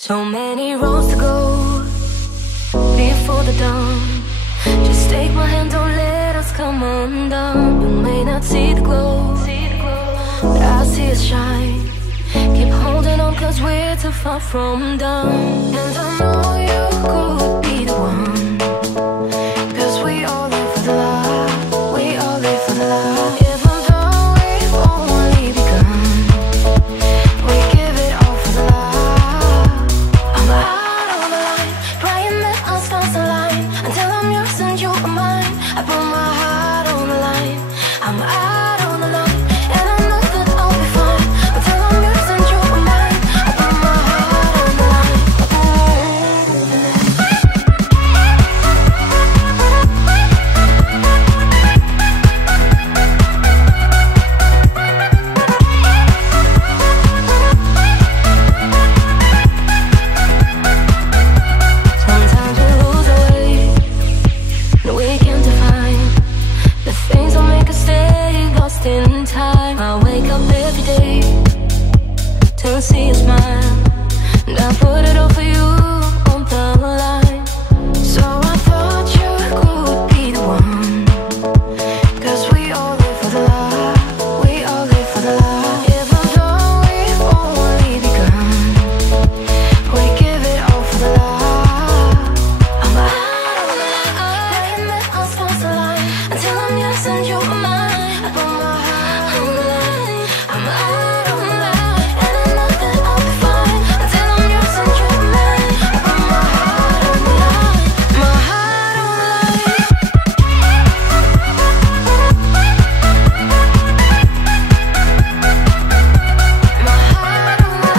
So many roads to go before the dawn. Just take my hand, don't let us come undone. You may not see the glow, but I see it shine. Keep holding on, cause we're too far from done. And I know you could be the one, cause we all live for the love, we all live for the love. Even though we've only begun, we give it all for the love. I'm out on the line, praying that our stars align. Until I'm yours and you are mine, I put my heart on the line. I'm out on the line, and I know that I'll be fine. Until I'm yours and you are mine, I put my heart on the line. Sometimes we lose our way, no we can't define the things that make us stay lost in time. I wake up every day to see a smile, and I put it all for you on the line. So I thought you could be the one, cause we all live for the love, we all live for the love. Even though we've only begun, we give it all for the love. I'm out on the line, praying that our stars align. Until I'm yours and you are mine, I put my heart on the line. I'm out on the line, and I know that I'll be fine. Until I'm yours and you are mine, I put my heart on the line. My heart on the line. My heart on the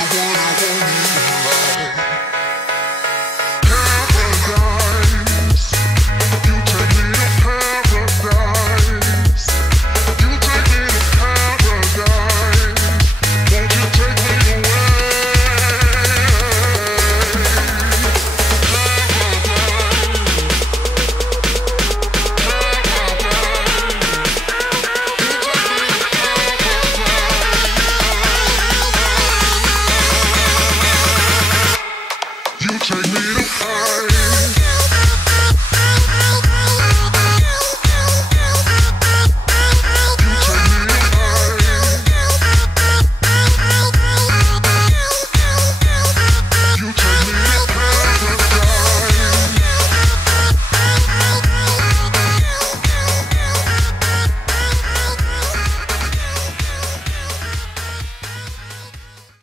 the one I want in life.